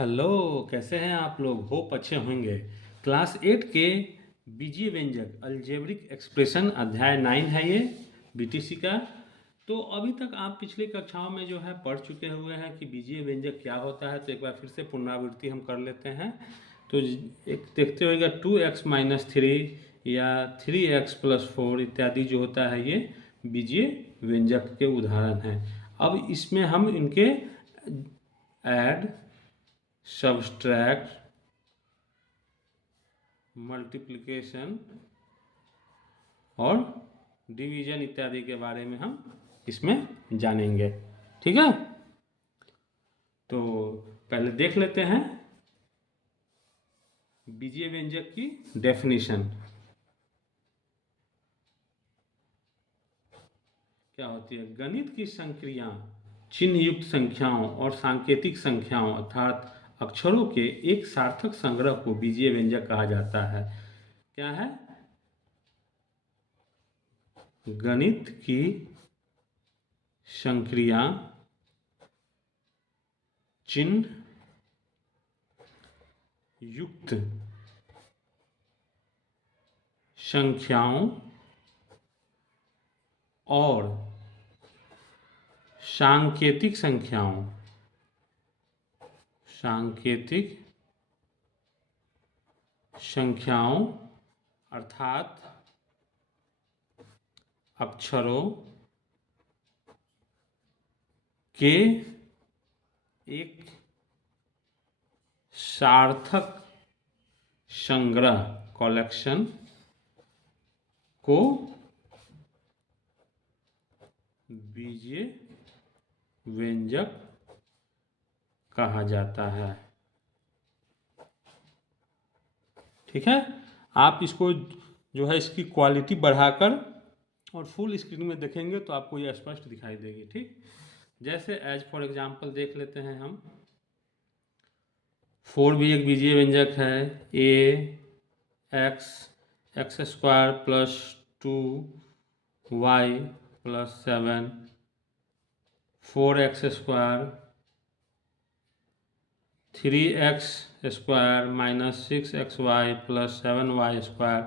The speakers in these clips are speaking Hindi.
हेलो, कैसे हैं आप लोग? होप अच्छे होंगे। क्लास 8 के बीजीय व्यंजक अलजेब्रिक एक्सप्रेशन अध्याय 9 है ये बीटीसी का। तो अभी तक आप पिछली कक्षाओं में जो है पढ़ चुके हुए हैं कि बीजीय व्यंजक क्या होता है। तो एक बार फिर से पुनरावृत्ति हम कर लेते हैं। तो एक देखते होगा 2x-3 या 3x+4 इत्यादि जो होता है ये बीजीय व्यंजक के उदाहरण हैं। अब इसमें हम इनके ऐड, सब्सट्रैक्ट, मल्टीप्लिकेशन और डिवीजन इत्यादि के बारे में हम इसमें जानेंगे। ठीक है, तो पहले देख लेते हैं बीजीय व्यंजक की डेफिनेशन क्या होती है। गणित की संक्रिया चिन्ह युक्त संख्याओं और सांकेतिक संख्याओं अर्थात अक्षरों के एक सार्थक संग्रह को बीजीय व्यंजक कहा जाता है। क्या है? गणित की संक्रिया चिन्ह युक्त संख्याओं और सांकेतिक संख्याओं अर्थात अक्षरों के एक सार्थक संग्रह कलेक्शन को बीजीय व्यंजक कहा जाता है। ठीक है, आप इसको जो है इसकी क्वालिटी बढ़ाकर और फुल स्क्रीन में देखेंगे तो आपको ये स्पष्ट दिखाई देगी। ठीक, जैसे एज फॉर एग्जांपल देख लेते हैं हम। 4 भी एक बीजीय व्यंजक है। x² + 2y + 7 4x² 3x² - 6xy + 7y²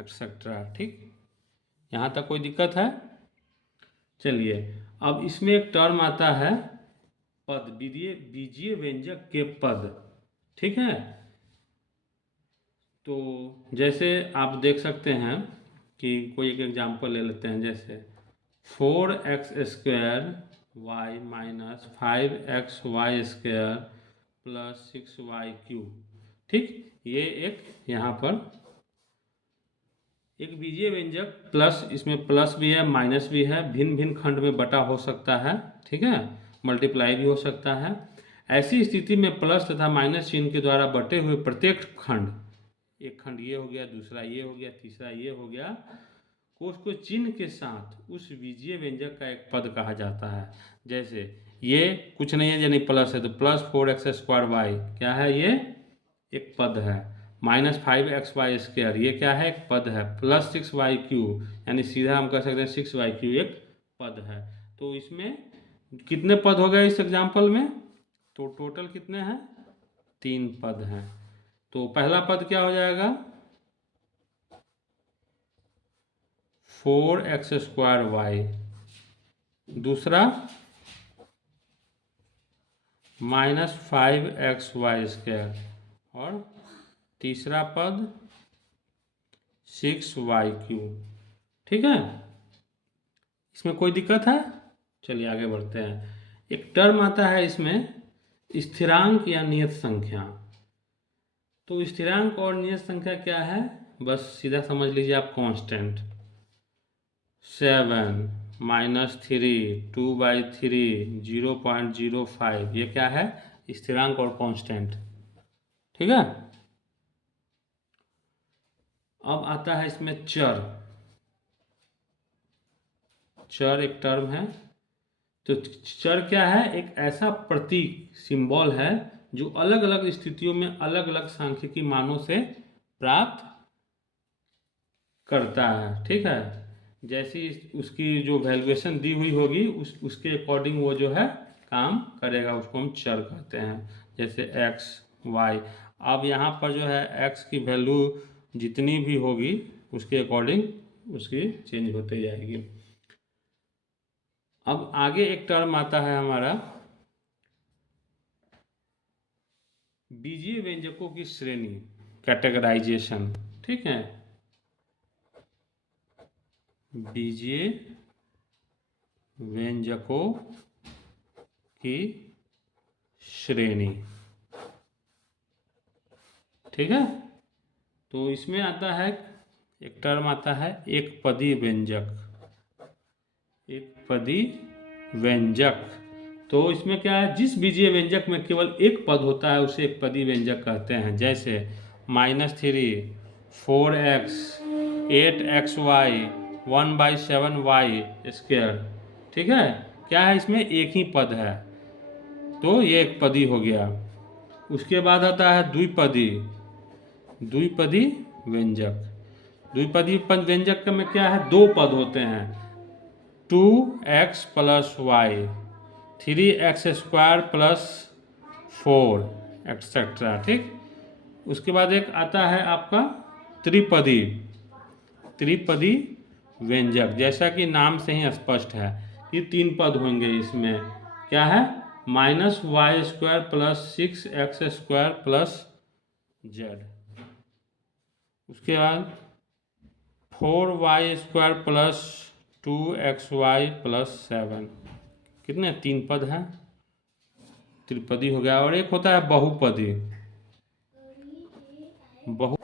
etcetera. ठीक, यहाँ तक कोई दिक्कत है? चलिए, अब इसमें एक टर्म आता है पद, बीजीय व्यंजक के पद। ठीक है, तो जैसे आप देख सकते हैं कि कोई एक एग्जांपल ले लेते हैं। जैसे 4x² y - 5xy² + 6y³। ठीक, ये एक यहाँ पर एक बीजीय व्यंजक प्लस, इसमें प्लस भी है माइनस भी है, भिन्न भिन्न खंड में बटा हो सकता है। ठीक है, मल्टीप्लाई भी हो सकता है। ऐसी स्थिति में प्लस तथा माइनस चिन्ह के द्वारा बटे हुए प्रत्येक खंड, एक खंड ये हो गया, दूसरा ये हो गया, तीसरा ये हो गया, को उसको चिन्ह के साथ उस बीजीय व्यंजक का एक पद कहा जाता है। जैसे ये कुछ नहीं है यानी प्लस है, तो +4x² क्या है? ये एक पद है। -5xy² ये क्या है? एक पद है। +6y³ यानी सीधा हम कह सकते हैं 6y³ एक पद है। तो इसमें कितने पद हो गए इस एग्जाम्पल में? तो टोटल कितने हैं? 3 पद हैं। तो पहला पद क्या हो जाएगा? 4x²y, दूसरा -5xy² और तीसरा पद 6y³। ठीक है, इसमें कोई दिक्कत है? चलिए आगे बढ़ते हैं। एक टर्म आता है इसमें स्थिरांक या नियत संख्या। तो स्थिरांक और नियत संख्या क्या है? बस सीधा समझ लीजिए आप, कांस्टेंट। 7 - 3 2/3 0.05 ये क्या है? स्थिरांक और कांस्टेंट। ठीक है, अब आता है इसमें चर। चर एक टर्म है। तो चर क्या है? एक ऐसा प्रतीक, सिंबल है जो अलग अलग स्थितियों में अलग अलग सांख्यिकी मानों से प्राप्त करता है। ठीक है, जैसी उसकी जो वैल्यूएशन दी हुई होगी उसके अकॉर्डिंग वो जो है काम करेगा, उसको हम चर कहते हैं, जैसे एक्स वाई। अब यहाँ पर जो है एक्स की वैल्यू जितनी भी होगी उसके अकॉर्डिंग उसकी चेंज होती जाएगी। अब आगे एक टर्म आता है हमारा बीजीय व्यंजकों की श्रेणी, कैटेगराइजेशन। ठीक है, बीजीय व्यंजकों की श्रेणी। ठीक है, तो इसमें आता है एक टर्म आता है एक पदी व्यंजक। एक पदी व्यंजक, तो इसमें क्या है, जिस बीजीय व्यंजक में केवल एक पद होता है उसे एक पदी व्यंजक कहते हैं। जैसे -3, 4x, 8xy, 1/7y²। ठीक है, क्या है, इसमें एक ही पद है, तो ये एक पदी हो गया। उसके बाद आता है द्विपदी। द्विपदी व्यंजक, द्विपदी व्यंजक में क्या है, दो पद होते हैं, 2x + y, 3x² + 4 एक्सेट्रा। ठीक, उसके बाद एक आता है आपका त्रिपदी। त्रिपदी व्यंजक, जैसा कि नाम से ही स्पष्ट है, ये तीन पद होंगे। इसमें क्या है, -y² + 6x² + z। उसके बाद 4y² + 2xy + 7। कितने, तीन पद हैं, त्रिपदी हो गया। और एक होता है बहुपदी।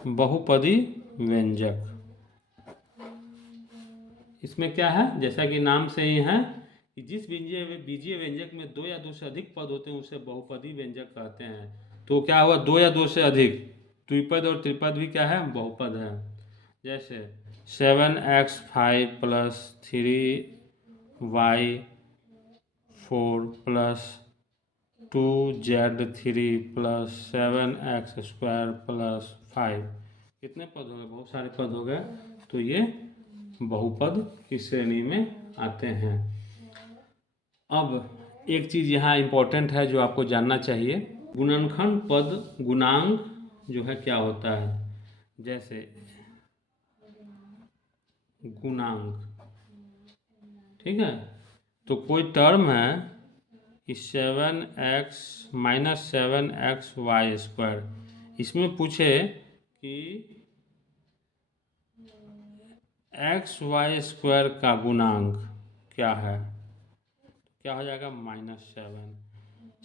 बहुपदी व्यंजक, इसमें क्या है, जैसा कि नाम से ही है कि जिस बीजीय व्यंजक में दो या दो से अधिक पद होते हैं उसे बहुपदी व्यंजक कहते हैं। तो क्या हुआ, दो या दो से अधिक, द्विपद और त्रिपद भी क्या है, बहुपद है। जैसे 7x5 + 3y4 + 2z3 + 7x² + 5। कितने पद हो गए, बहुत सारे पद हो गए, तो ये बहुपद की श्रेणी में आते हैं। अब एक चीज़ यहाँ इम्पोर्टेंट है जो आपको जानना चाहिए, गुणनखंड पद गुणांक जो है क्या होता है। जैसे गुणांक, ठीक है, तो कोई टर्म है कि 7x - 7xy², इसमें पूछे कि xy² का गुणांक क्या है, क्या हो जाएगा, -7।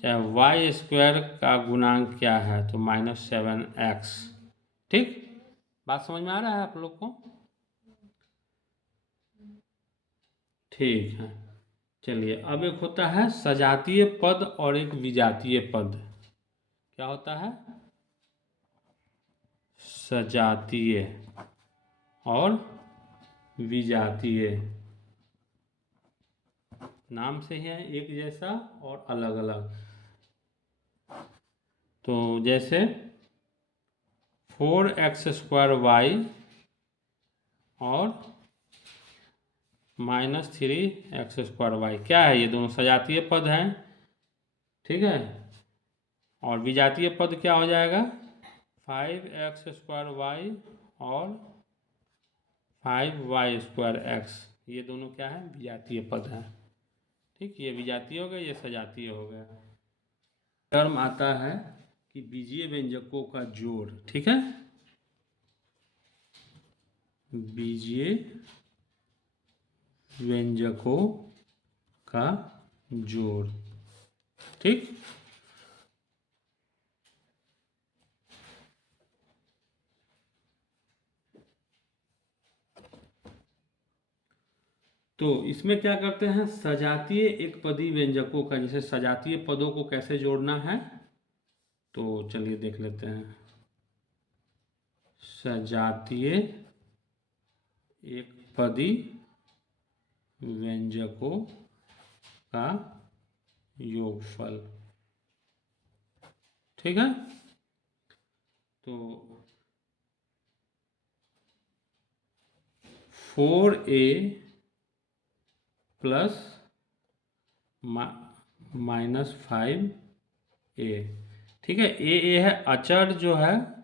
चाहे y² का गुणांक क्या है, तो -7x। ठीक, बात समझ में आ रहा है आप लोग को। ठीक है, चलिए अब एक होता है सजातीय पद और एक विजातीय पद। क्या होता है, सजातीय और विजातीय, नाम से ही है एक जैसा और अलग अलग। तो जैसे 4x² और -3x² क्या है, ये दोनों सजातीय पद हैं। ठीक है, और विजातीय पद क्या हो जाएगा, 5x² और 5y²x, ये दोनों क्या है, विजातीय पद हैं। ठीक, ये विजातीय हो गया, ये सजातीय हो गया। टर्म आता है कि बीजीय व्यंजकों का जोड़। ठीक है, बीजीय व्यंजकों का जोड़। ठीक, तो इसमें क्या करते हैं, सजातीय एक पदी व्यंजकों का, जैसे सजातीय पदों को कैसे जोड़ना है, तो चलिए देख लेते हैं। सजातीय एक पदी व्यंजकों का योगफल। ठीक है, तो 4a + -5a। ठीक है, ए है अचर जो है,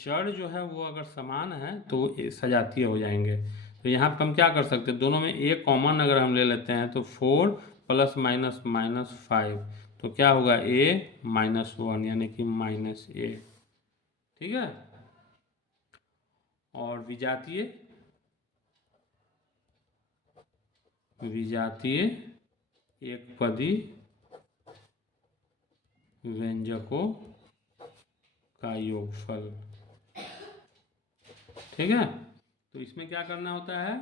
चर जो है वो अगर समान है तो सजातीय हो जाएंगे। तो यहाँ पर हम क्या कर सकते हैं, दोनों में ए कॉमन अगर हम ले लेते हैं तो 4 प्लस माइनस -5, तो क्या होगा a-1 यानी कि -a। ठीक है, और विजातीय एक पदी व्यंजकों का योगफल। ठीक है, तो इसमें क्या करना होता है,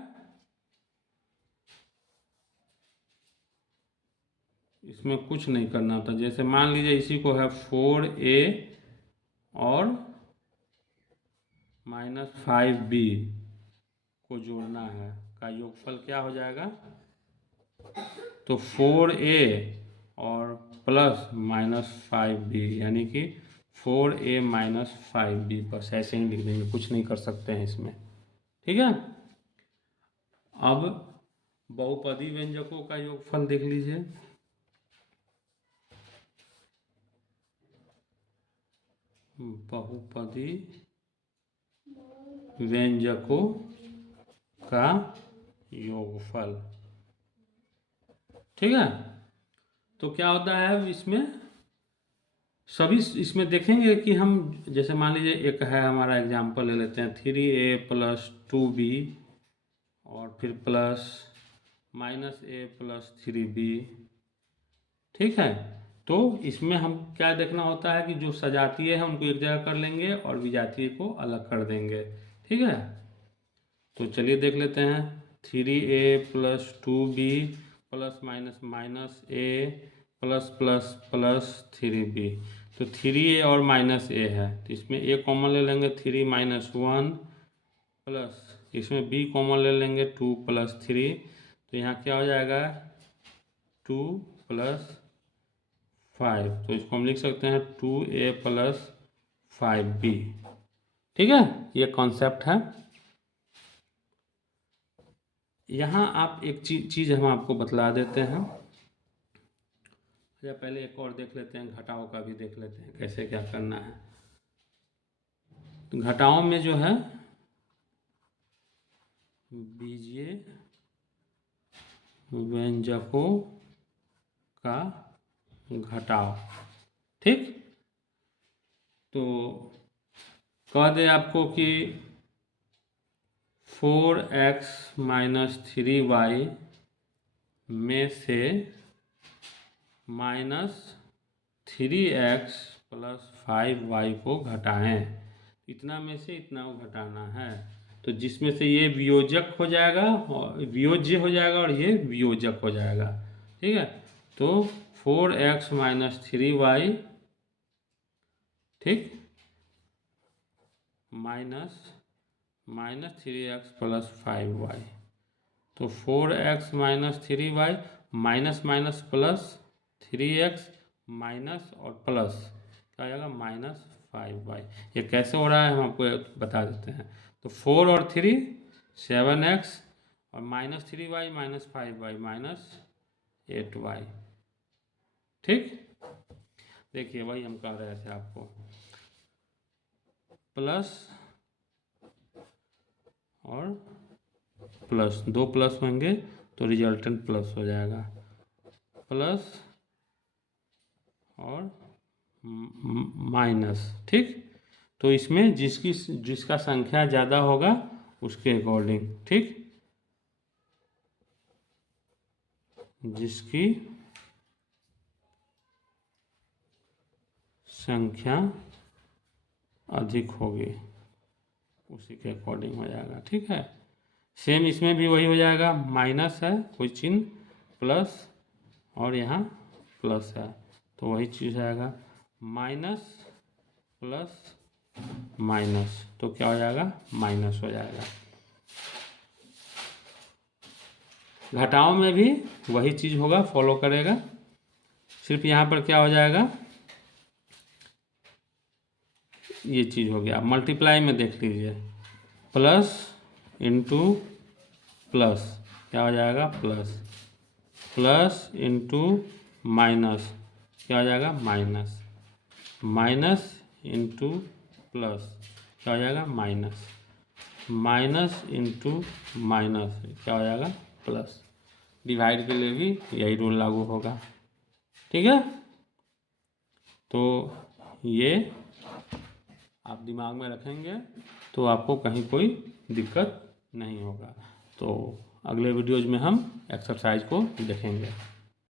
इसमें कुछ नहीं करना होता। जैसे मान लीजिए इसी को है 4a और -5b को जोड़ना है, का योगफल क्या हो जाएगा, तो 4a और प्लस -5b यानी कि 4a - 5b, बस ऐसे ही लिख देंगे, कुछ नहीं कर सकते हैं इसमें। ठीक है, अब बहुपदी व्यंजकों का योगफल देख लीजिए। बहुपदी व्यंजकों का योगफल। ठीक है, तो क्या होता है इसमें, सभी इसमें देखेंगे कि हम, जैसे मान लीजिए एक है हमारा एग्जाम्पल ले लेते हैं 3a + 2b और फिर प्लस -a + 3b। ठीक है, तो इसमें हम क्या देखना होता है कि जो सजातीय है उनको एक जगह कर लेंगे और विजातीय को अलग कर देंगे। ठीक है, तो चलिए देख लेते हैं 3a + 2b plus -a plus 3b। तो 3a और -a है, तो इसमें a कॉमन ले लेंगे 3 - 1 प्लस इसमें b कॉमन ले लेंगे 2 + 3, तो यहाँ क्या हो जाएगा 2 + 5, तो इसको हम लिख सकते हैं 2a + 5b। ठीक है, ये कॉन्सेप्ट है। यहाँ आप एक चीज़ हम आपको बतला देते हैं, या पहले एक और देख लेते हैं, घटाओं का भी देख लेते हैं कैसे क्या करना है। तो घटाओं में जो है बीजीय व्यंजकों का घटाव। ठीक, तो कह दे आपको कि 4x - 3y में से -3x + 5y को घटाएं, इतना में से इतना को घटाना है। तो जिसमें से ये वियोजक हो जाएगा, वियोज्य हो जाएगा और ये वियोजक हो जाएगा। ठीक है, तो 4x - 3y, ठीक, -3x + 5y, तो 4x - 3y minus plus 3x minus और प्लस क्या हो जाएगा -5y। ये कैसे हो रहा है हम आपको बता देते हैं। तो 4 और 3 7x और -3y - 5y -8y। ठीक, देखिए वही हम कह रहे थे आपको, प्लस और प्लस, 2 प्लस होंगे तो रिजल्टेंट प्लस हो जाएगा, प्लस और माइनस। ठीक, तो इसमें जिसका संख्या ज़्यादा होगा उसके अकॉर्डिंग, ठीक, जिसकी संख्या अधिक होगी उसी के अकॉर्डिंग हो जाएगा। ठीक है, सेम इसमें भी वही हो जाएगा, माइनस है कोई चिन्ह, प्लस और यहाँ प्लस है, तो वही चीज़ आएगा, माइनस प्लस माइनस, तो क्या हो जाएगा माइनस हो जाएगा। घटाओं में भी वही चीज़ होगा, फॉलो करेगा, सिर्फ यहाँ पर क्या हो जाएगा, ये चीज़ हो गया। मल्टीप्लाई में देख लीजिए, प्लस इंटू प्लस क्या हो जाएगा, प्लस, प्लस इंटू माइनस, क्या हो जाएगा माइनस, माइनस इंटू प्लस, क्या हो जाएगा माइनस, माइनस इंटू माइनस, क्या हो जाएगा प्लस। डिवाइड के लिए भी यही रूल लागू होगा। ठीक है, तो ये आप दिमाग में रखेंगे तो आपको कहीं कोई दिक्कत नहीं होगा। तो अगले वीडियोज़ में हम एक्सरसाइज को देखेंगे।